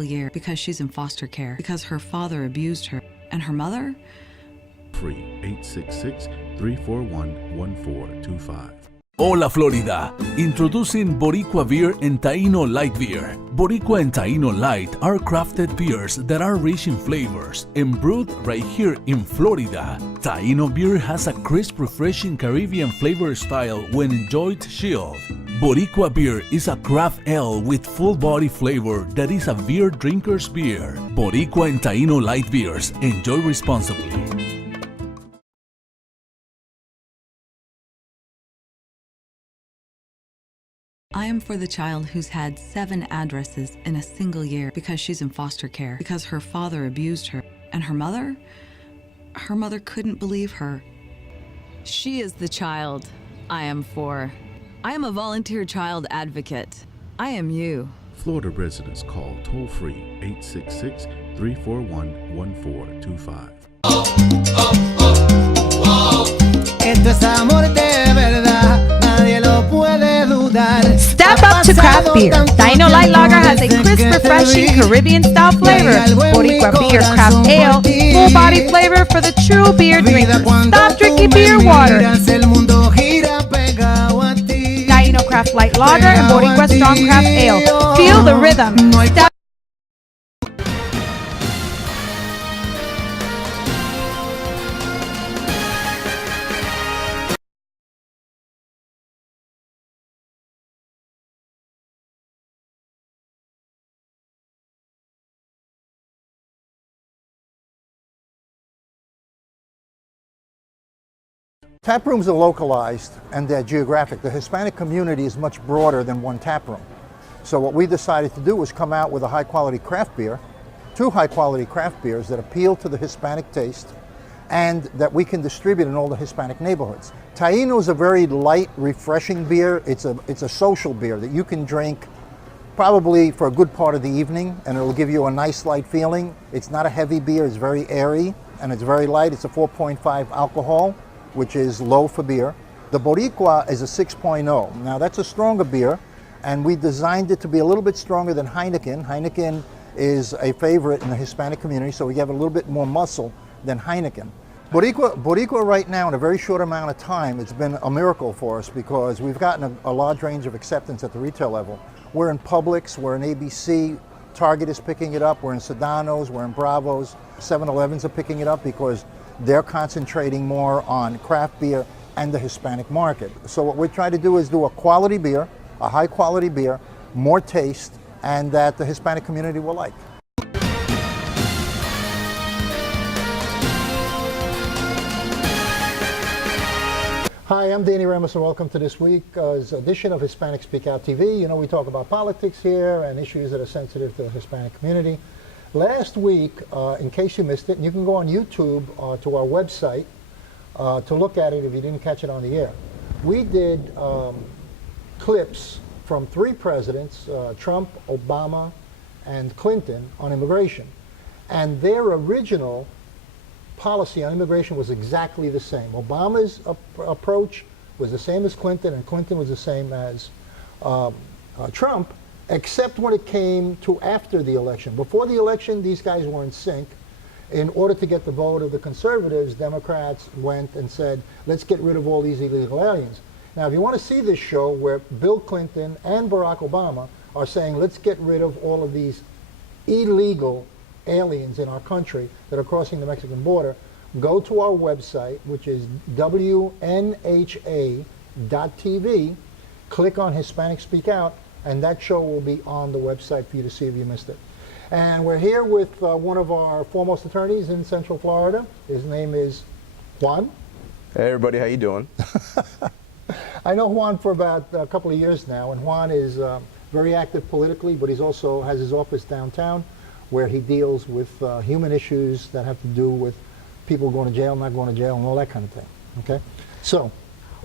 year because she's in foster care, because her father abused her, and her mother? Free 866-341-1425. Hola Florida, introducing Boricua Beer and Taino Light Beer. Boricua and Taino Light are crafted beers that are rich in flavors and brewed right here in Florida. Taino beer has a crisp, refreshing Caribbean flavor style when enjoyed chilled. Boricua beer is a craft ale with full body flavor that is a beer drinker's beer. Boricua and Taino Light Beers. Enjoy responsibly. I am for the child who's had 7 addresses in a single year because she's in foster care, because her father abused her, and her mother? Her mother couldn't believe her. She is the child I am for. I am a volunteer child advocate. I am you. Florida residents call toll-free 866-341-1425. Esto es amor de verdad, nadie lo puede dudar. Step up to craft beer. Taino Light Lager has a crisp, refreshing Caribbean-style flavor. Boricua Beer Craft Ale, full-body flavor for the true beer drinker. Stop drinking beer water. Taino Craft Light Lager and Boricua Strong Craft Ale. Feel the rhythm. Step Tap rooms are localized and they're geographic. The Hispanic community is much broader than one tap room. So what we decided to do was come out with a high quality craft beer, 2 high quality craft beers that appeal to the Hispanic taste and that we can distribute in all the Hispanic neighborhoods. Taino is a very light, refreshing beer. It's a social beer that you can drink probably for a good part of the evening and it'll give you a nice light feeling. It's not a heavy beer, it's very airy and it's very light. It's a 4.5 alcohol, which is low for beer. The Boricua is a 6.0. Now that's a stronger beer, and we designed it to be a little bit stronger than Heineken. Heineken is a favorite in the Hispanic community, so we have a little bit more muscle than Heineken. Boricua right now, in a very short amount of time, it's been a miracle for us because we've gotten a large range of acceptance at the retail level. We're in Publix, we're in ABC, Target is picking it up, we're in Sedano's, we're in Bravo's, 7-Elevens are picking it up because they're concentrating more on craft beer and the Hispanic market. So what we're trying to do is do a quality beer, a high quality beer, more taste, and that the Hispanic community will like. Hi, I'm Danny Ramos and welcome to this week's edition of Hispanic Speak Out TV. You know, we talk about politics here and issues that are sensitive to the Hispanic community. Last week, in case you missed it, and you can go on YouTube to our website to look at it if you didn't catch it on the air. We did clips from 3 presidents, Trump, Obama, and Clinton, on immigration. And their original policy on immigration was exactly the same. Obama's approach was the same as Clinton, and Clinton was the same as Trump, except when it came to after the election. Before the election, these guys were in sync. In order to get the vote of the conservatives, Democrats went and said, let's get rid of all these illegal aliens. Now, if you want to see this show where Bill Clinton and Barack Obama are saying, let's get rid of all of these illegal aliens in our country that are crossing the Mexican border, go to our website, which is WNHA.TV, click on Hispanic Speak Out, and that show will be on the website for you to see if you missed it. And we're here with one of our foremost attorneys in Central Florida. His name is Juan. Hey everybody, how you doing? I know Juan for about a couple of years now, and Juan is very active politically, but he's also has his office downtown where he deals with human issues that have to do with people going to jail, not going to jail, and all that kind of thing. Okay? So.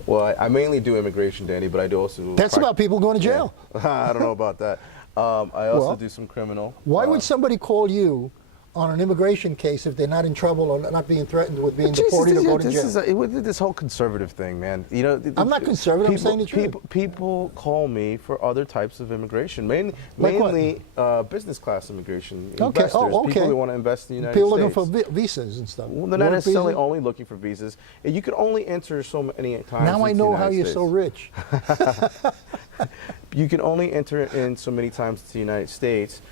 Well, I mainly do immigration, Danny, but I do also... That's about people going to jail. Yeah. I don't know about that. I also do some criminal. Why would somebody call you on an immigration case if they're not in trouble or not being threatened with being deported or going to jail. This whole conservative thing, man. You know, I'm not conservative. I'm saying the truth. People call me for other types of immigration, mainly business class immigration. Okay. Investors, Okay. people who want to invest in the United People States. looking for visas and stuff. Well, they're not necessarily visas? only looking for visas. You can only enter so many times. Now I know how you're so rich. You can only enter in so many times to the United States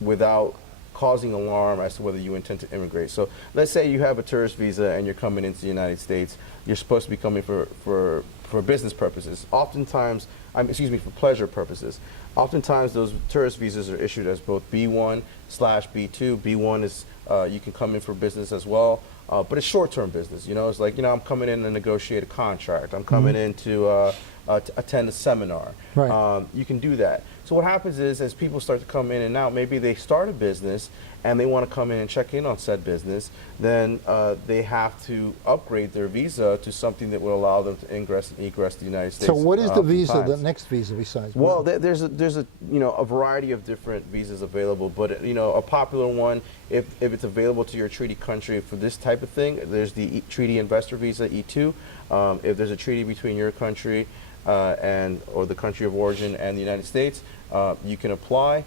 without causing alarm as to whether you intend to immigrate. So let's say you have a tourist visa and you're coming into the United States. You're supposed to be coming for business purposes. Oftentimes, for pleasure purposes. Oftentimes those tourist visas are issued as both B1/B2. B1 is you can come in for business as well. But it's short-term business, it's like, I'm coming in to negotiate a contract. I'm coming in to attend a seminar. Right. You can do that. So what happens is, as people start to come in and out, maybe they start a business and they want to come in and check in on said business, then they have to upgrade their visa to something that will allow them to ingress and egress the United States. So what is the visa, the times. next visa besides? Well, there's a a variety of different visas available, but a popular one, if it's available to your treaty country for this type of thing, there's the treaty investor visa E2. If there's a treaty between your country or the country of origin and the United States, you can apply.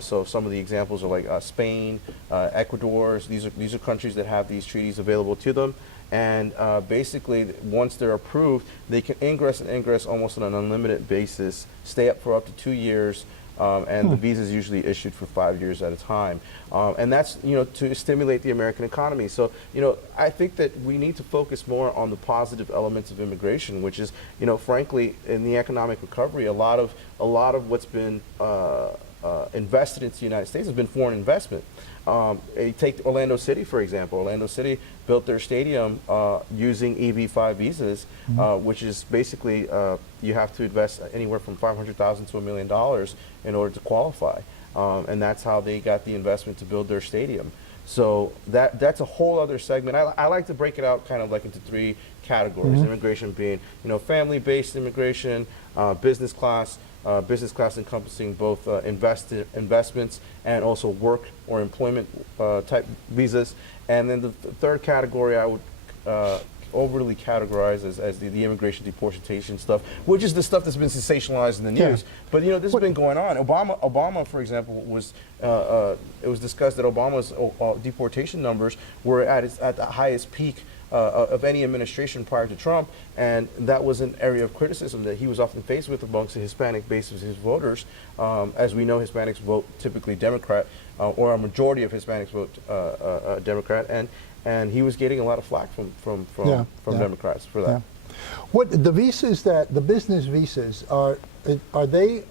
So some of the examples are like Spain, Ecuador. These are countries that have these treaties available to them. And basically, once they're approved, they can ingress and egress almost on an unlimited basis, stay up for up to 2 years, and the visa is usually issued for 5 years at a time. And that's, to stimulate the American economy. So, I think that we need to focus more on the positive elements of immigration, which is, frankly, in the economic recovery, a lot of what's been invested into the United States has been foreign investment. Take Orlando City, for example. Orlando City built their stadium using EB-5 visas, which is basically you have to invest anywhere from $500,000 to $1 million in order to qualify. And that's how they got the investment to build their stadium. So that's a whole other segment. I like to break it out kind of like into 3 categories. Immigration being, family-based immigration, business class encompassing both investments and also work or employment type visas. And then the third category I would overly categorize as the immigration deportation stuff, which is the stuff that's been sensationalized in the news. Yeah. But this has been going on. Obama, for example, it was discussed that Obama's deportation numbers were at the highest peak of any administration prior to Trump, and that was an area of criticism that he was often faced with amongst the Hispanic base of his voters. As we know, Hispanics vote typically Democrat, or a majority of Hispanics vote Democrat, and he was getting a lot of flack from Democrats for that. Yeah. What the visas the business visas are they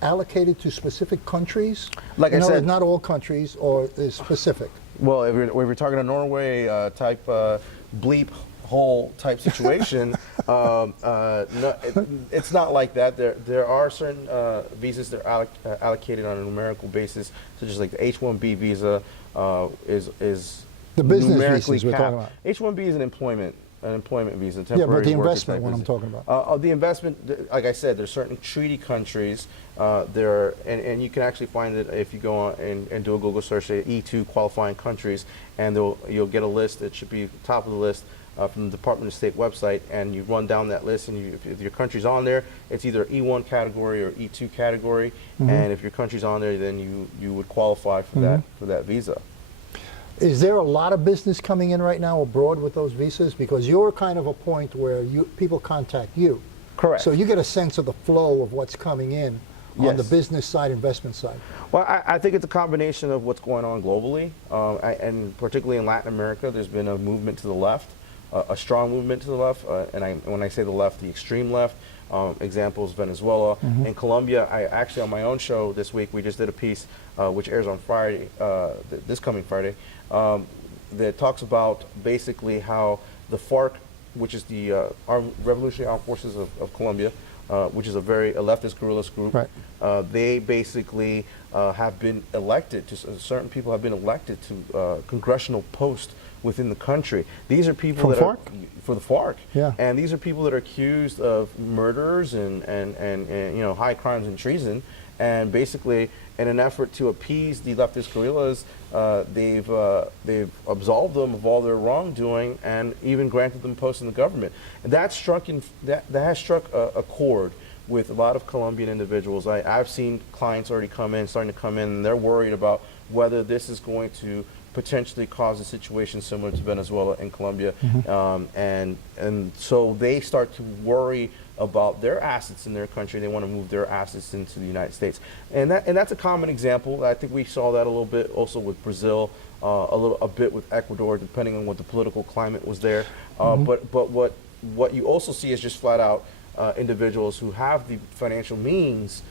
allocated to specific countries? Like I said, not all countries, or is specific. Well, if you're talking a Norway type bleep hole type situation, no, it's not like that. There are certain visas that are allocated on a numerical basis, such as like the H-1B visa is the business numerically visas we're capped. talking about. H-1B is an employment visa, Yeah, temporary but the worker investment type one visa. I'm talking about. The investment, like I said, there's certain treaty countries and you can actually find it if you go on and do a Google search, say E2 qualifying countries, and you'll get a list that should be top of the list from the Department of State website, and you run down that list, and if your country's on there, it's either E1 category or E2 category, and if your country's on there, then you would qualify for that visa. Is there a lot of business coming in right now abroad with those visas? Because you're kind of a point where people contact you. Correct. So you get a sense of the flow of what's coming in on the Yes. business side, investment side. Well, I think it's a combination of what's going on globally, and particularly in Latin America, there's been a movement to the left, a strong movement to the left, when I say the left, the extreme left. Examples: Venezuela. In Colombia, I actually, on my own show this week, we just did a piece which airs on Friday, this coming Friday, that talks about basically how the FARC, which is the Revolutionary Armed Forces of Colombia, which is a leftist guerrillas group, Right. they basically have been elected, certain people have been elected to congressional posts within the country. These are people for the FARC. Yeah. And these are people that are accused of murders and high crimes and treason. And basically, in an effort to appease the leftist guerrillas, they've absolved them of all their wrongdoing and even granted them posts in the government. And that has struck a chord with a lot of Colombian individuals. I've seen clients already starting to come in, and they're worried about whether this is going to potentially cause a situation similar to Venezuela and Colombia, and so they start to worry about their assets in their country. They want to move their assets into the United States, and that's a common example. I think we saw that a little bit also with Brazil, a bit with Ecuador, depending on what the political climate was there. But what you also see is just flat out individuals who have the financial means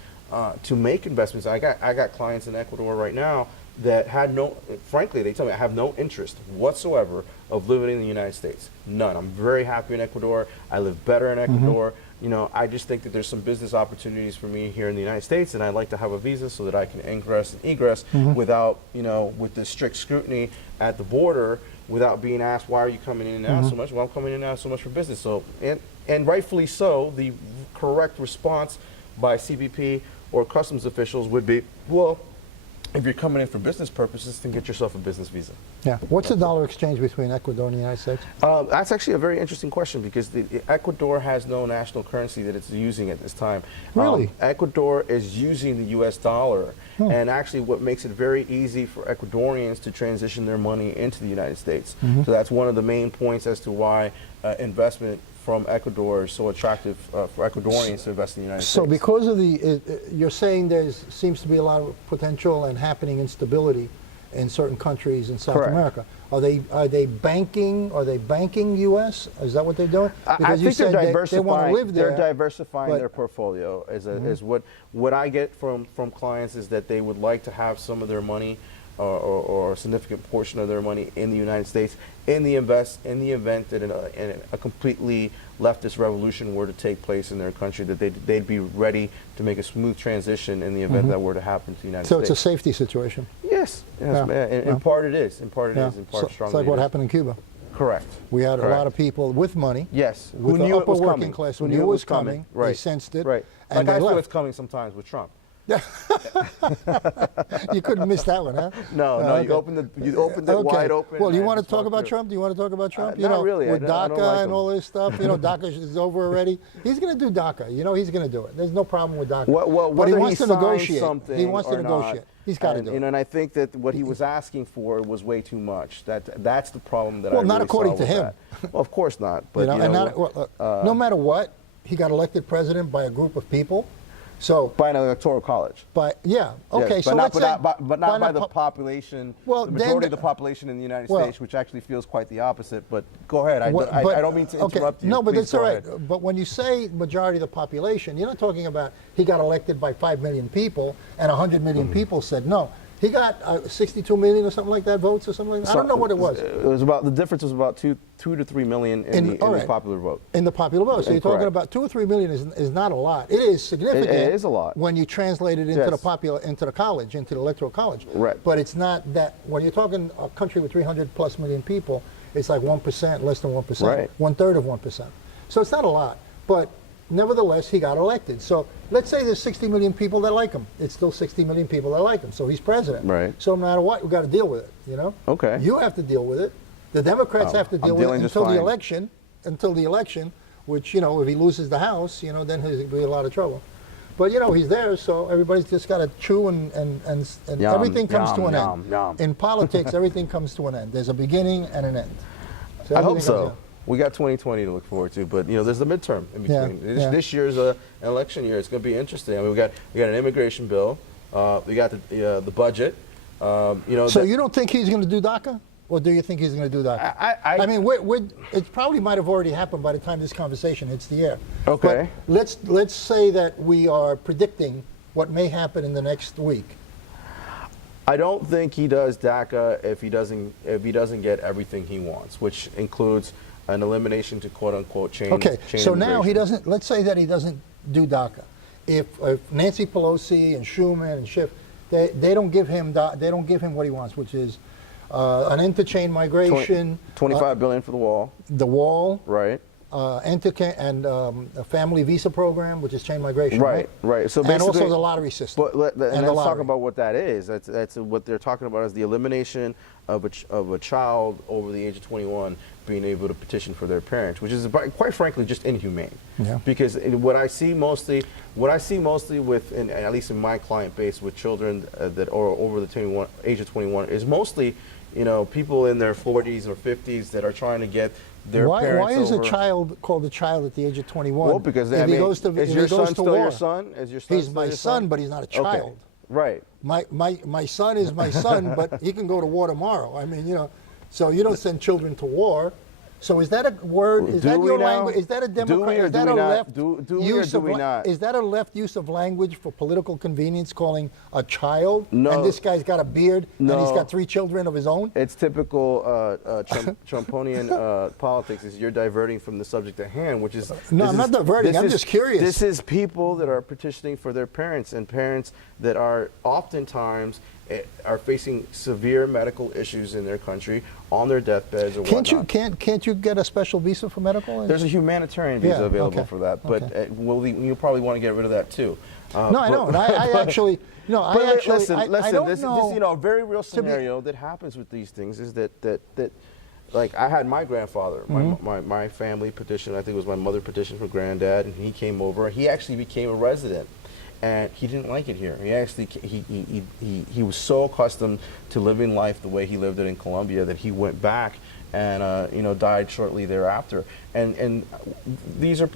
to make investments. I got clients in Ecuador right now that had frankly, they tell me, I have no interest whatsoever of living in the United States. None. I'm very happy in Ecuador. I live better in Ecuador. You know, I just think that there's some business opportunities for me here in the United States, and I'd like to have a visa so that I can ingress and egress without, with the strict scrutiny at the border, without being asked, why are you coming in and out so much? Well, I'm coming in and out so much for business. So, and rightfully so, the correct response by CBP or customs officials would be, well, if you're coming in for business purposes, then get yourself a business visa. Yeah. What's the dollar exchange between Ecuador and the United States? That's actually a very interesting question, because Ecuador has no national currency that it's using at this time. Really? Ecuador is using the U.S. dollar, and actually what makes it very easy for Ecuadorians to transition their money into the United States. So that's one of the main points as to why investment from Ecuador is so attractive for Ecuadorians to invest in the United States. So because of you're saying there seems to be a lot of potential and happening instability in certain countries in South America. Are they banking? Are they banking U.S.? Is that what they're doing? Because I think they're diversifying. They want to live there. They're diversifying their portfolio. Is what I get from clients is that they would like to have some of their money or a significant portion of their money in the United States in the event that a completely leftist revolution were to take place in their country, that they'd be ready to make a smooth transition in the event that were to happen to the United States. So it's a safety situation. Yes, in part it is. In part it is. In part strongly. It's like what happened in Cuba. Correct. We had a lot of people with money. Yes. With the upper working class who knew it was coming. Right. They sensed it. Right. And like I they feel left. it's coming sometimes with Trump. You couldn't miss that one, huh? No, okay. you opened it wide open. Well, you want to talk about Trump? Do you want to talk about Trump? Not really. With I don't DACA like and all this stuff. DACA is over already. He's going to do DACA. He's going to do it. There's no problem with DACA. But he wants to negotiate. He wants to negotiate. He's got to do it. And I think that what he was asking for was way too much. That's the problem that I really not according saw to with him. That. Well, of course not. But no matter what, he got elected president by a group of people. So by an electoral college. Okay. Yes, So not, let's say, but not by the population. Well, the majority of the population in the United States, which actually feels quite the opposite. But go ahead. I don't mean to interrupt you. No, but Please that's all right. ahead. But when you say majority of the population, you're not talking about he got elected by 5 million people and 100 million people said no. He got 62 million or something like that votes or something like that. I don't know what it was. It was about, the difference was about 2 to 3 million in the popular vote. In the popular vote. So you're talking about 2 or 3 million is not a lot. It is significant. It is a lot. When you translate it into the college, into the electoral college. Right. But it's not that, when you're talking a country with 300 plus million people, it's like 1%, less than 1%. Right. 1/3 of 1%. So it's not a lot. But nevertheless, he got elected. So let's say there's 60 million people that like him. It's still 60 million people that like him. So he's president. Right. So no matter what, we've got to deal with it, Okay. You have to deal with it. The Democrats have to deal with it until the election. Until the election, which, if he loses the House, then he'll be in a lot of trouble. But, he's there, so everybody's just got to chew and everything comes to an end. In politics, everything comes to an end. There's a beginning and an end. I hope so. We got 2020 to look forward to, but there's the midterm in between. This year's an election year. It's going to be interesting. I mean, we got an immigration bill. We got the budget. So you don't think he's going to do DACA, or do you think he's going to do DACA? I mean, it probably might have already happened by the time this conversation hits the air. Okay. But let's say that we are predicting what may happen in the next week. I don't think he does DACA if he doesn't get everything he wants, which includes an elimination to quote unquote change. Okay, so now he doesn't. Let's say that he doesn't do DACA. If Nancy Pelosi and Schumer and Schiff, they don't give him what he wants, which is an end to chain migration, $25 billion for the wall. The wall, right? a family visa program, which is chain migration. Right, right. So and also basically- the lottery system. But let's the talk lottery. about what that is. That's what they're talking about is the elimination of a child over the age of 21 being able to petition for their parents, which is quite frankly just inhumane. Yeah. Because what I see mostly with, at least in my client base, with children that are over the age of 21, is mostly, people in their 40s or 50s that are trying to get their parents Why is over. a child called a child at the age of 21? Well, because if he goes to, is if your he goes son to still war, your son? Is your son he's still my your son, but he's not a child. Okay. Right. My son is my son, but he can go to war tomorrow. I mean, so you don't send children to war. So is that a word? Is that your language? Is that a Democrat? Is that a left use of? Is that a left use of language for political convenience, calling a child? No. And this guy's got a beard and he's got 3 children of his own. It's typical Trumponian politics. Is you're diverting from the subject at hand, which is No, I'm not diverting. I'm just curious. This is people that are petitioning for their parents, and parents that are oftentimes are facing severe medical issues in their country on their deathbeds or whatnot. Can't you get a special visa for medical? There's a humanitarian visa available for that, but you'll probably want to get rid of that too. No, I don't. Listen. I don't this know. a very real scenario that happens with these things is that like I had my grandfather, my family petition. I think it was my mother petition for granddad, and he came over. He actually became a resident. And he didn't like it here. He actually he was so accustomed to living life the way he lived it in Colombia that he went back and died shortly thereafter. And these are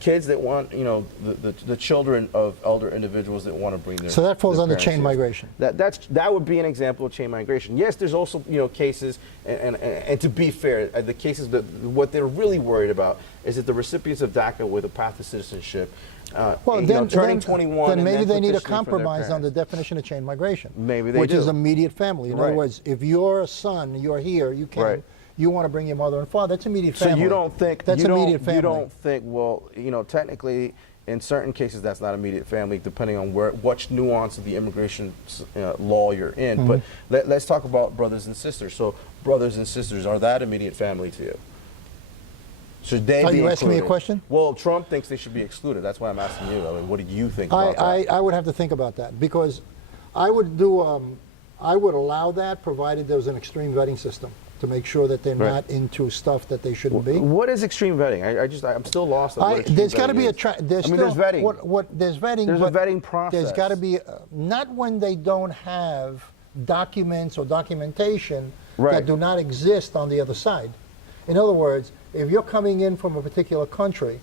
kids that want the children of elder individuals that want to bring their. So that falls their under parents chain here. migration. That would be an example of chain migration. Yes, there's also cases, and to be fair, the cases that what they're really worried about is that the recipients of DACA with a path to citizenship. Turning 21. Then maybe they need a petitioning for their compromise on the parents. definition of chain migration. Maybe they which do. is immediate family. In other words, if you're a son, you're here, you can. Right. You want to bring your mother and father. That's immediate family. So you don't think that's immediate family? You don't think? Well, technically, in certain cases, that's not immediate family, depending on which nuance of the immigration law you're in. But let's talk about brothers and sisters. So brothers and sisters, are that immediate family to you? Should they be you included? asking me a question? Well, Trump thinks they should be excluded. That's why I'm asking you. I mean, what do you think about that? I would have to think about that because I would do. I would allow that provided there was an extreme vetting system to make sure that they're not into stuff that they shouldn't be. What is extreme vetting? I'm still lost. On what extreme there's got to vetting be is. there's vetting. There's vetting. There's a vetting process. There's got to be not when they don't have documents or documentation that do not exist on the other side. In other words, if you're coming in from a particular country,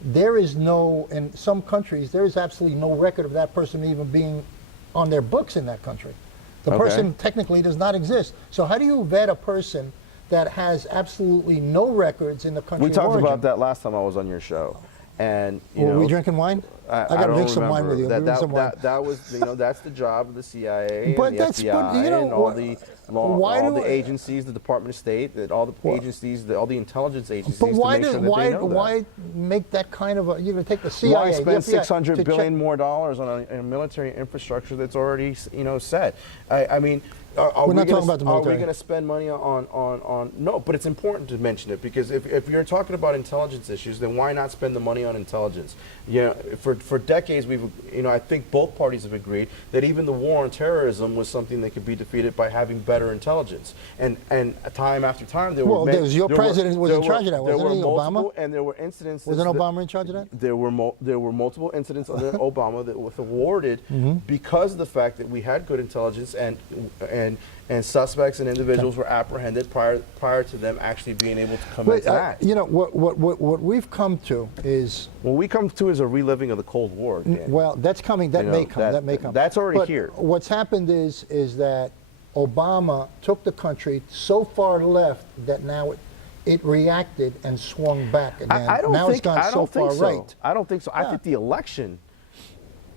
there is in some countries, there is absolutely no record of that person even being on their books in that country. The person technically does not exist. So how do you vet a person that has absolutely no records in the country We of talked origin? about that last time I was on your show. And were we drinking wine? I got to drink some wine with you. That was, that's the job of the CIA and the FBI and all the agencies, the Department of State, all the agencies, all the intelligence agencies. But why to make sure that they know why make that kind of you're going to take the CIA? Why spend $600 billion check? more on a military infrastructure that's already set? I mean. Are We're not talking about the military. Are we going to spend money on no, but it's important to mention it because if you're talking about intelligence issues, then why not spend the money on intelligence? For decades I think both parties have agreed that even the war on terrorism was something that could be defeated by having better intelligence. And time after time there were your president was in charge of that, wasn't he, Obama? And there were incidents. Wasn't Obama in charge of that? There were multiple incidents under Obama that was awarded because of the fact that we had good intelligence and suspects and individuals were apprehended prior to them actually being able to commit to act. What we've come to is a reliving of the Cold War. Dan. Well, that's coming. That may come. That's already here. What's happened is that Obama took the country so far left that now it reacted and swung back again. I don't now think, it's gone I so don't far think so. right. I don't think so. Yeah. I think the election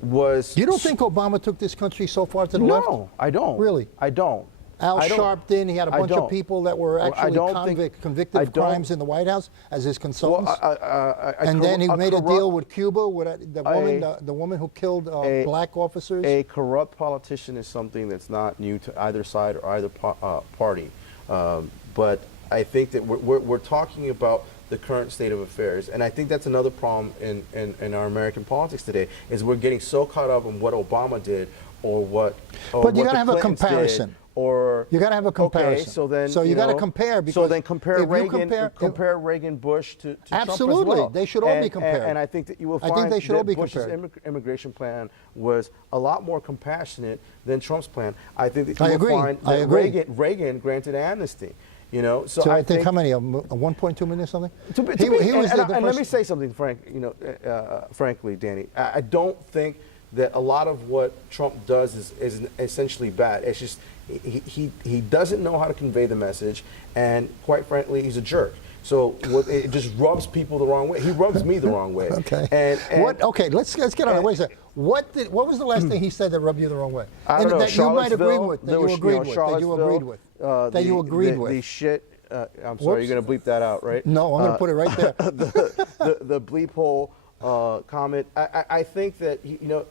was. You don't think Obama took this country so far to the left? No, I don't. Really? I don't. Al Sharpton, he had a bunch of people that were actually convicted of crimes in the White House as his consultants. And then he made a deal with Cuba with the woman who killed black officers. A corrupt politician is something that's not new to either side or either party. But I think that we're talking about the current state of affairs. And I think that's another problem in our American politics today, is we're getting so caught up in what Obama did or what But you what got to the have a Clintons did, comparison. or You got to have a comparison. Okay, so then you got to compare, because so then compare if you Reagan, compare Reagan, Bush to Trump as Absolutely. well. They should all be compared. And I think that you will I find think they should all that be Bush's compared. immigration plan was a lot more compassionate than Trump's plan. I think that you I will agree. find I that agree. Reagan granted amnesty. You know, So I think how many? 1.2 million something? And let me say something, frankly, Danny. I don't think that a lot of what Trump does is essentially bad. It's just he doesn't know how to convey the message, and quite frankly, he's a jerk. So it just rubs people the wrong way. He rubs me the wrong way. Okay. And what? Okay, let's get on it. Wait a second. What was the last thing he said that rubbed you the wrong way? I don't know. That you might agree Charlottesville, with. That there you was, agreed you know, with. That you agreed with. That you agreed with. The shit. I'm sorry, Whoops. you're going to bleep that out, right? No, I'm going to put it right there. The bleep hole comment. I think that, you know,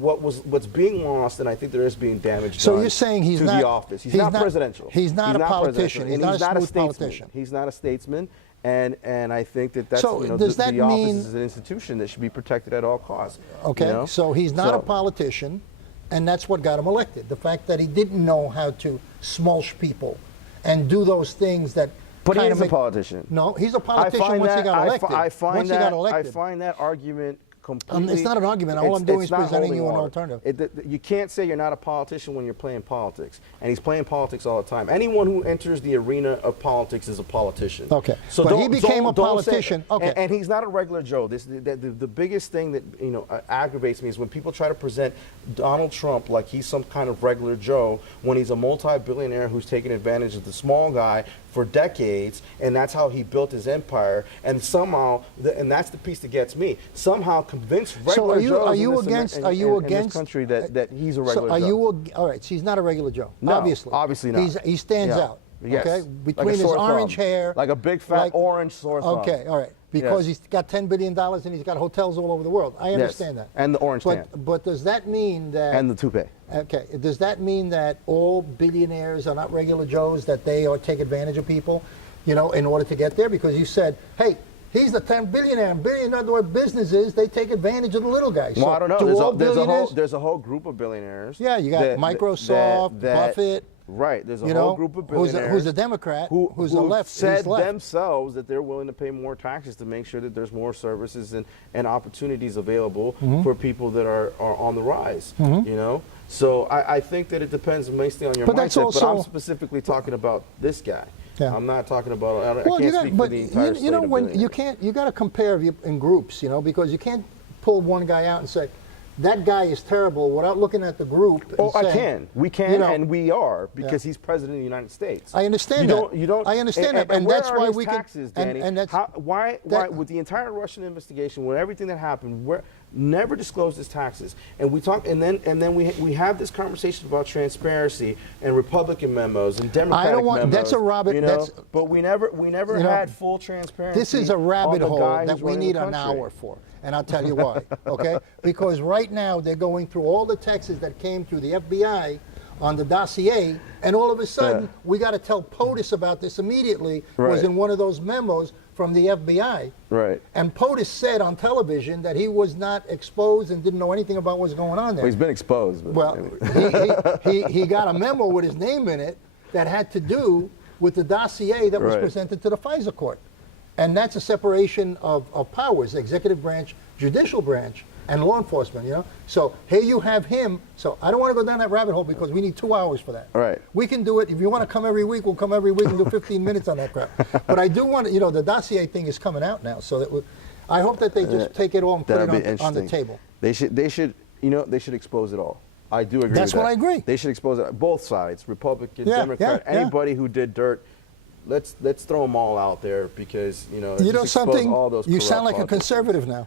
what's being lost, and I think there is being damage So done you're saying he's to not the office. He's not presidential. He's not a politician. He's not a smooth statesman. politician. He's not a statesman. And I think that's, So you know, does that the office mean- is an institution that should be protected at all costs. Okay, you know? so he's not a politician, and that's what got him elected. The fact that he didn't know how to smulch people and do those things that. But he kinda is a politician. No, he's a politician once he got elected. I Once he got elected. I find that argument completely. It's not an argument. All I'm doing is presenting you an alternative. You can't say you're not a politician when you're playing politics, and he's playing politics all the time. Anyone who enters the arena of politics is a politician. Okay, so but he became a politician. Okay, and he's not a regular Joe. The biggest thing that aggravates me is when people try to present Donald Trump like he's some kind of regular Joe when he's a multi-billionaire who's taken advantage of the small guy for decades, and that's how he built his empire. And somehow, and that's the piece that gets me. Somehow convince regular Joes in this country that he's a regular Joe. All right, so he's not a regular Joe. No, obviously not. He stands out. Yes. Okay, Like between a his sore orange thumb. hair, like a big fat orange sore thumb. Okay, all right, because he's got $10 billion and he's got hotels all over the world. I understand that. And the orange tan. But does that mean that? And the toupee. Okay, does that mean that all billionaires are not regular Joes, that they take advantage of people, you know, in order to get there? Because you said, hey, he's the 10 billionaire, and billionaire, the way business is, they take advantage of the little guys. Well, So I don't know. There's a whole group of billionaires. Yeah, you got Microsoft, Buffett. Right, there's a whole group of billionaires who's a Democrat, who's a left. Said left. themselves that they're willing to pay more taxes to make sure that there's more services and opportunities available for people that are on the rise. You know, so I think that it depends mostly on your mindset. But I'm specifically talking about this guy. Yeah. I'm not talking about. I can't speak for the entire you know, when you can't, you got to compare in groups, you know, because you can't pull one guy out and say, that guy is terrible without looking at the group. And saying, we can, and we are, because he's president of the United States. I understand that. I understand that, and that's why we taxes, can. Danny? And that's why with the entire Russian investigation, with everything that happened, never disclosed his taxes, and we talk, and then we have this conversation about transparency and Republican memos and Democratic memos. That's a rabbit. You know, but we never had full transparency. This is a rabbit hole that we need an country. hour for. And I'll tell you why, okay? Because right now they're going through all the texts that came through the FBI on the dossier, and all of a sudden we got to tell POTUS about this immediately. Was in one of those memos from the FBI. Right. And POTUS said on television that he was not exposed and didn't know anything about what's going on there. Well, he's been exposed. But well, he got a memo with his name in it that had to do with the dossier that was presented to the FISA court. And that's a separation of powers, executive branch, judicial branch, and law enforcement, you know? So here you have him. So I don't want to go down that rabbit hole because we need 2 hours for that. Right. We can do it. If you want to come every week, we'll come every week and do 15 minutes on that crap. But I do want to, you know, the dossier thing is coming out now. So that I hope that they just take it all and put it on the table. They should expose it all. I do agree That's with that. what I agree. They should expose it, both sides, Republican, Democrat, anybody who did dirt. Let's throw them all out there because, you know, something, all those you sound like a politicians. conservative now.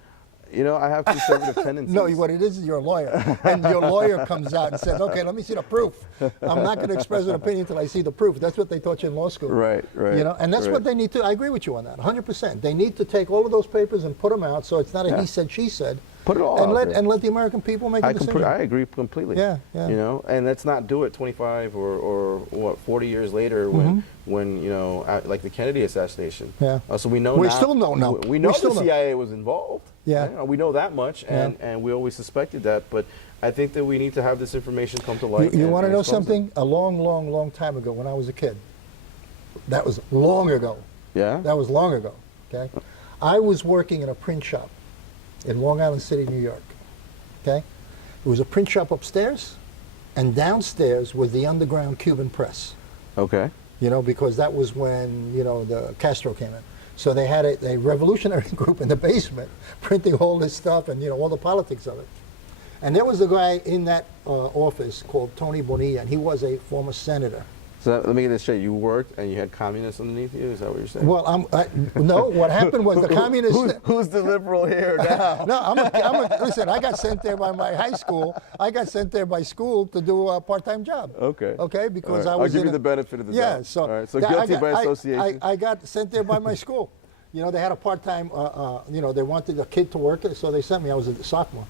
You know, I have conservative tendencies. No, what it is you're a lawyer. And your lawyer comes out and says, okay, let me see the proof. I'm not going to express an opinion until I see the proof. That's what they taught you in law school. Right. You know, and that's what they need to, I agree with you on that, 100%. They need to take all of those papers and put them out so it's not a he said, she said. Put it all out there. And let the American people make a decision. I agree completely. Yeah, yeah. You know, and let's not do it 25 or what 40 years later when you know, like the Kennedy assassination. Yeah. So we know we now. still don't know. We know the CIA was involved. Yeah. You know, we know that much, and we always suspected that. But I think that we need to have this information come to light. You want to know something? A long time ago, when I was a kid. That was long ago. Yeah. That was long ago. Okay. I was working in a print shop in Long Island City, New York. Okay? It was a print shop upstairs, and downstairs was the underground Cuban press. Okay. You know, because that was when, you know, the Castro came in. So they had a revolutionary group in the basement printing all this stuff and, you know, all the politics of it. And there was a guy in that office called Tony Bonilla, and he was a former senator. So let me get this straight. You worked and you had communists underneath you? Is that what you're saying? Well, no, what happened was the communists... Who's the liberal here now? No, listen, I got sent there by my high school. I got sent there by school to do a part-time job. Okay. Okay, because right. I was I'll give you the benefit of the doubt. Yeah, so... All right, so guilty by association. I got sent there by my school. You know, they had a part-time, you know, they wanted a kid to work it, so they sent me. I was a sophomore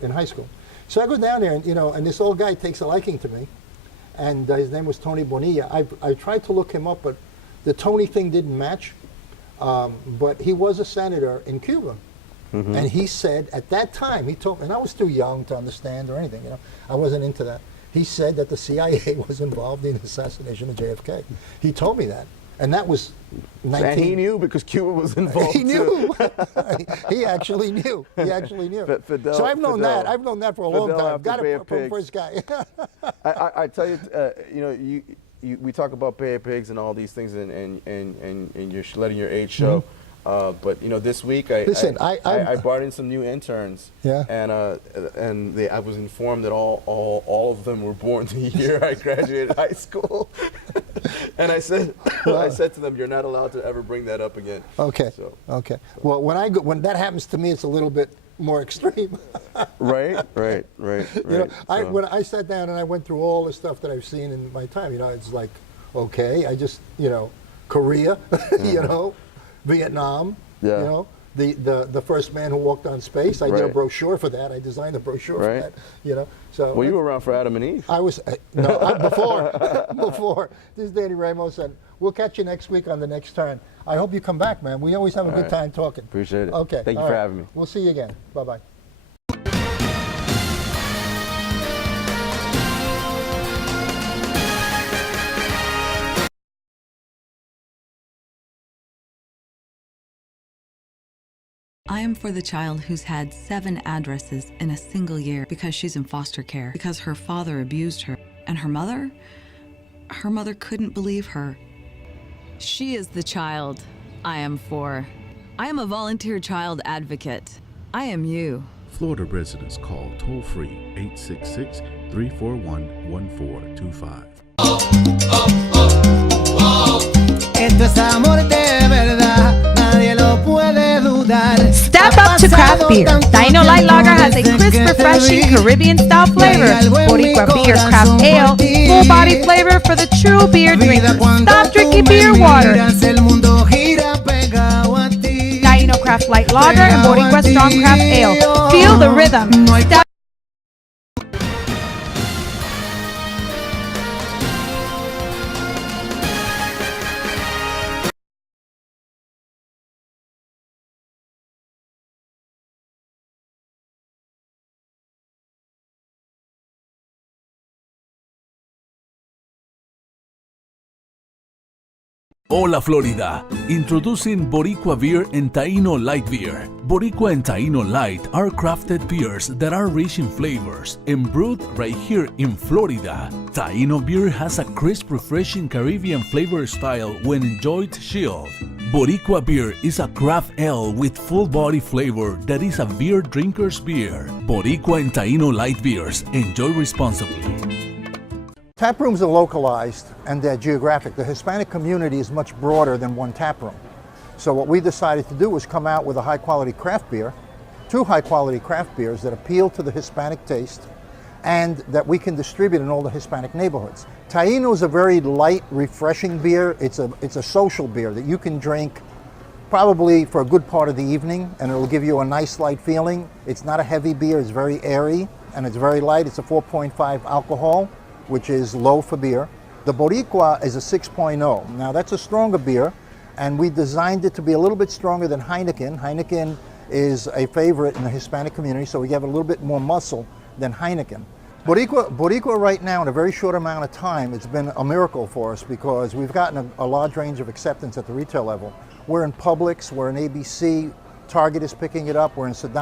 in high school. So I go down there, and, you know, and this old guy takes a liking to me. And his name was Tony Bonilla. I tried to look him up, but the Tony thing didn't match. But he was a senator in Cuba. And he said, at that time, he told me, and I was too young to understand or anything, you know, I wasn't into that. He said that the CIA was involved in the assassination of JFK. He told me that. And that was 19... And he knew because Cuba was involved. He knew. He actually knew. He actually knew. Fidel, so I've known that. I've known that for a long time. Got it from the first guy. I tell you, you know, we talk about Bay of Pigs and all these things, and you're letting your age show. But you know, this week I brought in some new interns. Yeah. And I was informed that all of them were born the year I graduated high school. And I said to them, "You're not allowed to ever bring that up again." Okay. So, okay. Well, when that happens to me, it's a little bit more extreme. Right. You know, when I sat down and I went through all the stuff that I've seen in my time, you know, it's like, okay, I just, you know, Korea, you know, Vietnam, you know, the first man who walked on space. I did a brochure for that. I designed a brochure for that. You know, so. Well, you were around for Adam and Eve. I was before. This is Danny Ramos, and we'll catch you next week on The Next Turn. I hope you come back, man. We always have a good time talking. Appreciate it. Okay. Thank you for having me. We'll see you again. Bye bye. I am for the child who's had 7 addresses in a single year because she's in foster care, because her father abused her. And her mother couldn't believe her. She is the child I am for. I am a volunteer child advocate. I am you. Florida residents call toll-free 866-341-1425. Esto es amor de verdad, nadie lo puede dudar. Step up to craft beer. Dino Light Lager has a crisp, refreshing Caribbean-style flavor. Boricua Beer Craft Ale, full-body flavor for the true beer drinker. Stop drinking beer water. Dino Craft Light Lager and Boricua Strong Craft Ale. Feel the rhythm. Step Hola Florida! Introducing Boricua Beer and Taino Light Beer. Boricua and Taino Light are crafted beers that are rich in flavors and brewed right here in Florida. Taino beer has a crisp, refreshing Caribbean flavor style when enjoyed chilled. Boricua beer is a craft ale with full body flavor that is a beer drinker's beer. Boricua and Taino Light Beers. Enjoy responsibly. Tap rooms are localized and they're geographic. The Hispanic community is much broader than one tap room. So what we decided to do was come out with a high-quality craft beer, 2 high-quality craft beers that appeal to the Hispanic taste and that we can distribute in all the Hispanic neighborhoods. Taino is a very light, refreshing beer. It's a social beer that you can drink probably for a good part of the evening, and it'll give you a nice light feeling. It's not a heavy beer, it's very airy, and it's very light. It's a 4.5 alcohol, which is low for beer. The Boricua is a 6.0. Now that's a stronger beer, and we designed it to be a little bit stronger than Heineken. Heineken is a favorite in the Hispanic community, so we have a little bit more muscle than Heineken. Boricua right now, in a very short amount of time, it's been a miracle for us because we've gotten a large range of acceptance at the retail level. We're in Publix, we're in ABC, Target is picking it up, we're in Sedona.